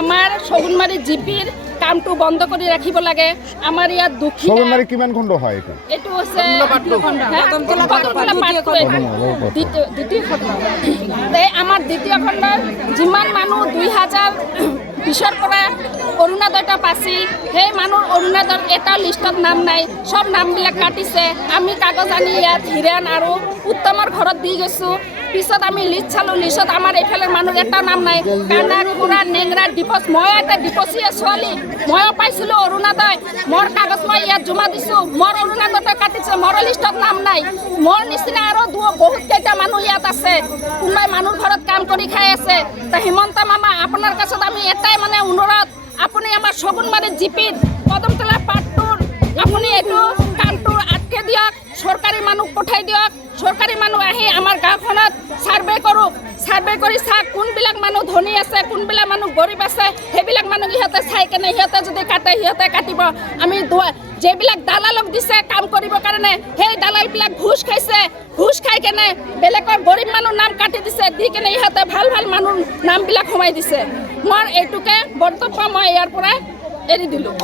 আমাৰ শগুনমাৰী জিপিৰ কামটো বন্ধ কৰি ৰাখিব লাগে। আমাৰ ইয়াত দুখীয়া শগুনমাৰী কিমান খণ্ড হয় এটা? এইটো হৈছে দ্বিতীয় খণ্ড। আমাৰ দ্বিতীয় খণ্ডৰ যিমান মানুহ 2020 পৰা অৰুণোদয়টা পাইছিল, সেই মানুহ অৰুণোদয়ৰ এটা লিষ্টত নাম নাই, সব নামবিলাক কাটিছে। আমি কাগজ আনি ইয়াত হিৰাণ আৰু উত্তমৰ ঘৰত দি গৈছোঁ। পিছত আমি লিষ্ট চালোঁ, লিষ্টত আমাৰ এইফালে মানুহৰ এটা নাম নাই। কানা খুৰা নেংৰা ডিপচ, মই এটা ডিপচিয়া ছোৱালী, ময়ো পাইছিলোঁ অৰুণোদয়। মোৰ কাগজ মই ইয়াত জমা দিছোঁ, মোৰ অৰুণোদয়টা কাটিছে, মোৰ লিষ্টত নাম নাই। মোৰ নিচিনা আৰু বহুত কেইটা মানুহ ইয়াত আছে, কোনোবাই মানুহৰ ঘৰত কাম কৰি খাই আছে। তা হিমন্ত মামা, আপোনাৰ কাছত আমি এটাই মানে অনুৰোধ, আপুনি আমাৰ শগুনমাৰী জিপিত কদমতলা পাৰ্টটোৰ আপুনি এইটো কামটো আটকে দিয়ক, চৰকাৰী মানুহ পঠাই দিয়ক। চৰকাৰী মানুহ আহি আমাৰ গাঁওখনত ছাৰ্ভে কৰক, ছাৰ্ভে কৰি চাওক কোনবিলাক মানুহ ধনী আছে, কোনবিলাক মানুহ গৰীব আছে। সেইবিলাক মানুহ সিহঁতে চাই কেনে সিহঁতে যদি কাটে সিহঁতে কাটিব। আমি যিবিলাক দালালক দিছে কাম কৰিবৰ কাৰণে, সেই দালালবিলাক ঘুষ খাইছে, ঘুষ খাই কেনে বেলেগৰ গৰীব মানুহ নাম কাটি দিছে, দি কেনে ইহঁতে ভাল ভাল মানুহ নামবিলাক সোমাই দিছে। মই এইটোকে বক্তব্য মই ইয়াৰ পৰা এৰি দিলোঁ।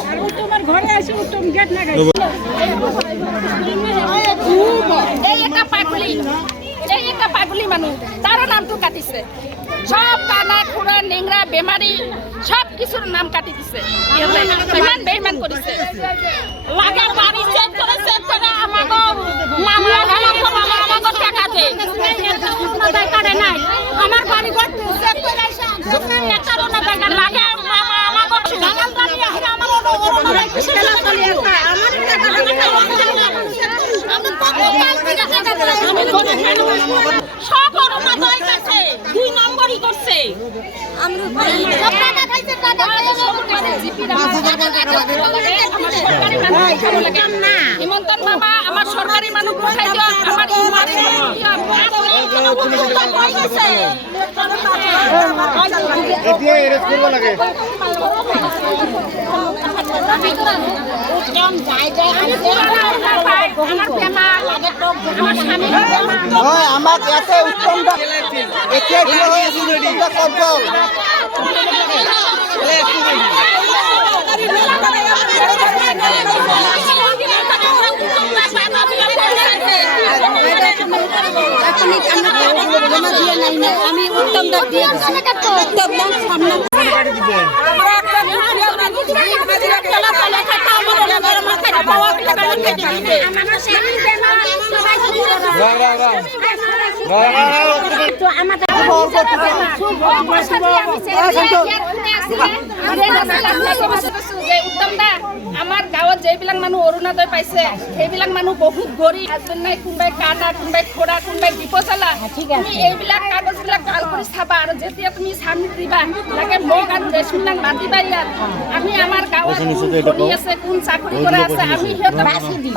এই এটা পাগলি মানুহ, তাৰ নামটো কাটিছে। সব কানা খুৰা নেংৰা বেমাৰী সব কিছুৰ নাম কাটি দিছে। ইমান বেইমান কৰিছে। লাগে বাড়ি চেক করে আমাকে টাকাতে কাটে নাই। আমার বাড়ি ঘর চেক করে লাগে দুই নম্বরই করছে। হিমন্ত মামা আমার সরকারি মানুষ পঠাই দিও। আমার আমাক ইয়াতে উত্তম আমি উত্তম আমার গাঁৱত যেবিলাক মানুহ অৰুণোদয় পাইছে সেইবিলাক মানুহ বহুত গৰীব, হাজবেণ্ড নাই, কোনোবাই কানা, কোনোবাই খোৰা, কোনোবাই ডিপচালা। তুমি এইবিলাক কাগজবিলাক ভাল কৰি চাবা, আৰু যেতিয়া তুমি চামিত দিবা লাগে মোক আৰু ৰেচমিনাক মাতিবা ইয়াত। আমি আমাৰ গাঁৱত কোন ধনী আছে, কোন চাকৰি কৰা আছে, আমি সিহঁতক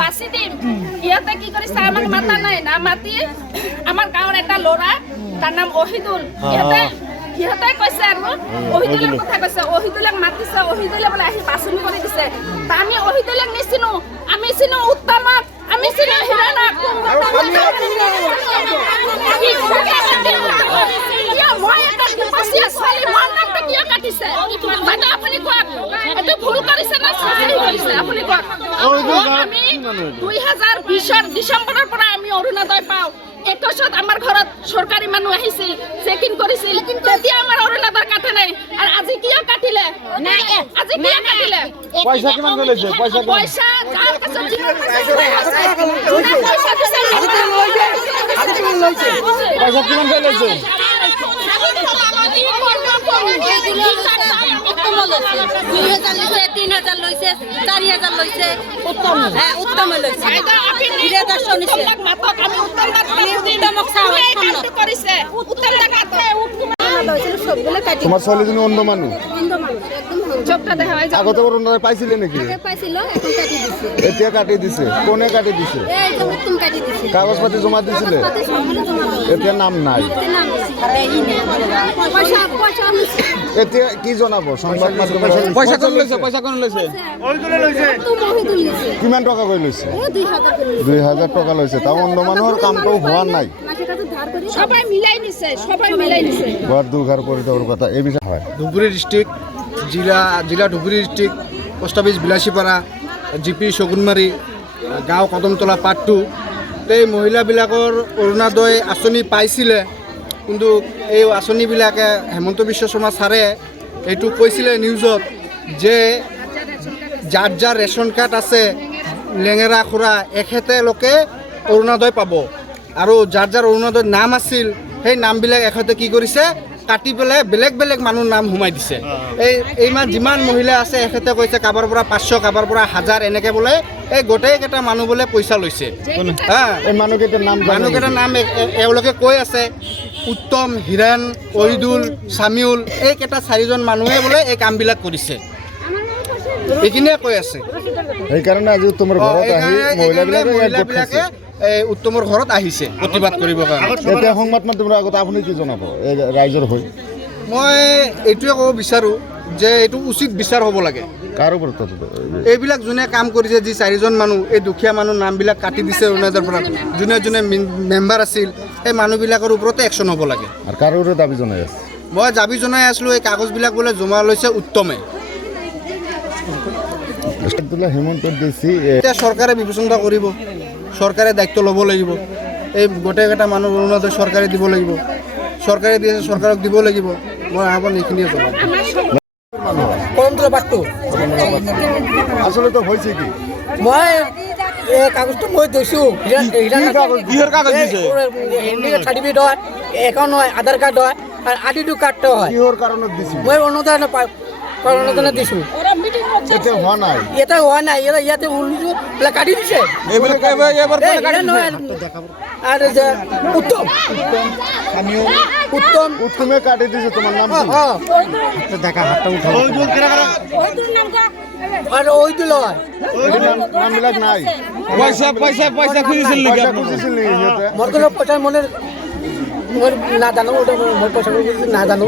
বাছি দিম। সিহঁতে কি কৰিছে আমাক মাতা নাই, না মাতি আমাৰ গাঁৱৰ এটা ল'ৰা, তাৰ নাম অহিদুল, সিহঁতে কৈছে আৰু অহিদুলৰ কথা কৈছে, অহিদুলক মাতিছে, অহিদুলে বোলে আহি বাছনি কৰি দিছে। আমি অহিদুলক নিচিনো, আমি চিনো উত্তমক, আমি চিনো হিৰণক। মই এটা ডিপচিয়া ছোৱালী, মোৰ নামটো কিয় কাটিছে? বাইদেউ আপুনি কওক, এইটো ভুল কৰিছে না সঁচাই কৰিছে? আপুনি কওক। আমি 2020 ডিচেম্বৰৰ পৰা আমি অৰুণোদয় পাওঁ। 21ত আমাৰ ঘৰত চৰকাৰী মানুহ আহিছিল, চেকিং কৰিছিল, তেতিয়া আমাৰ অৰুণোদয় কাটে নাই। আৰু আজি কিয় কাটিলে? আজি কিয় কাটিলে? পইচা কিমান লৈছে? পইচা যাৰ কাছে যিমান পইচা কিমান লৈছে? তোমার ছোৱালীজনী অন্ধ মানুহ? চোখটা দেখা হয় যে আগতে অরুণোদয় পাইছিলে নাকি পাইছিল এখন কাটি দিছে এতিয়া কাটি দিছে কোনে কাটি দিছে এই যে নতুন কাটি দিছে কাগজপাতি জমা দিছিলে পাতে সবগুলো জমা দাও এতিয়া নাম নাই নাম আরে ই নে পয়সা পয়সা নিছে এতিয়া কি জনাব সংবাদ মাধ্যমে পয়সা কোন লৈছে পয়সা কোন লৈছে তো মহিদুল নিছে কিমান টকা কৰি লৈছে ও 2000 করে 2000 টকা লৈছে তাও অন্য মানুহৰ কামটো হোৱা নাই মাসে কাছে ধার করে সবাই মিলাই নিছে ঘর দুঘর করে দেওয়ার কথা এই বিষয়ে হয় ধুবুৰী ডিষ্ট্ৰিক্ট জিলা Dhubri district post office Bilasipara GP Sagunmari গাঁও কদমতলা পাৰ্ট 2 এই মহিলাবিলাকৰ অৰুণোদয় আঁচনি পাইছিলে কিন্তু এই আঁচনিবিলাকে হেমন্ত বিশ্ব শৰ্মা ছাৰে এইটো কৈছিলে নিউজত যে যাৰ যাৰ ৰেচন কাৰ্ড আছে লেঙেৰা খুৰা এখেতেলোকে অৰুণোদয় পাব আৰু যাৰ যাৰ অৰুণোদয় নাম আছিল সেই নামবিলাক এখেতে কি কৰিছে কাটি পেলাই বেলেগ বেলেগ মানুহৰ নাম সোমাই দিছে এইমান যিমান মহিলা আছে এখেতে কৈছে কাৰোবাৰ পৰা 500 কাৰোবাৰ পৰা 1000 এনেকৈ বোলে এই গোটেইকেইটা মানুহ বোলে পইচা লৈছে এই মানুহকেইটাৰ নাম জানে মানুহকেইটাৰ নাম এওঁলোকে কৈ আছে উত্তম হিৰেণ অহিদুল চামিউল এইকেইটা 4জন মানুহে বোলে এই কামবিলাক কৰিছে এইখিনিয়ে কৈ আছে সেইকাৰণে আজি তোমাৰ ঘৰত আহি মহিলাবিলাকে উত্তমৰ ঘৰত আহিছে প্ৰতিবাদ কৰিবৰ কাৰণে এতিয়া সংবাদ মাধ্যমৰ আগত আপুনি কি জনাব এই ৰাইজৰ হৈ মই এইটোৱে ক'ব বিচাৰোঁ যে এইটো উচিত বিচাৰ হ'ব লাগে কাৰ ওপৰত এইবিলাক যোনে কাম কৰিছে যি 4জন মানুহ এই দুখীয়া মানুহ নামবিলাক কাটি দিছে অৰুণোদয়ৰ পৰা যোনে যোনে মেম্বাৰ আছিল সেই মানুহবিলাকৰ ওপৰতে একশ্যন হ'ব লাগে আৰু কাৰ ওপৰত দাবী জনাই আছে মই দাবী জনাই আছিলোঁ এই কাগজবিলাক বোলে জমা লৈছে উত্তমে হিমন্ত বেছি এতিয়া চৰকাৰে বিবেচনা কৰিব চৰকাৰে দায়িত্ব ল'ব লাগিব এই গোটেইকেইটা মানুহ অৰুণোদয় চৰকাৰে দিব লাগিব চৰকাৰে দিছে চৰকাৰক দিব লাগিব মই আহ্বান এইখিনিয়ে জনাম কদমতলা পাৰ্ট 2 আচলতে হৈছে কি মই এই কাগজটো মই দিছোঁ কিহৰ কাগজ দিছে চাৰ্টিফিকেট হয় একাউণ্ট হয় আধাৰ কাৰ্ড হয় আৰু আইডি কাৰ্ডটো হয় কিহৰ কাৰণত দিছিল মই অৰুণোদয় দিছোঁ এতিয়া হোৱা নাই ইয়াতে হোৱা নাই ইয়াতে উলিছো বোলে কাটি দিছে আৰু যে উত্তম উত্তম উত্তমে কাটি দিছে তোমাৰ নাম আৰু ওইদুল হয় নামবিলাক নাই পইচা খুজিছিল পইচা খুজিছিল নেকি সিহঁতে মই পইচা মনে মই নাজানো মই পইচা নাজানো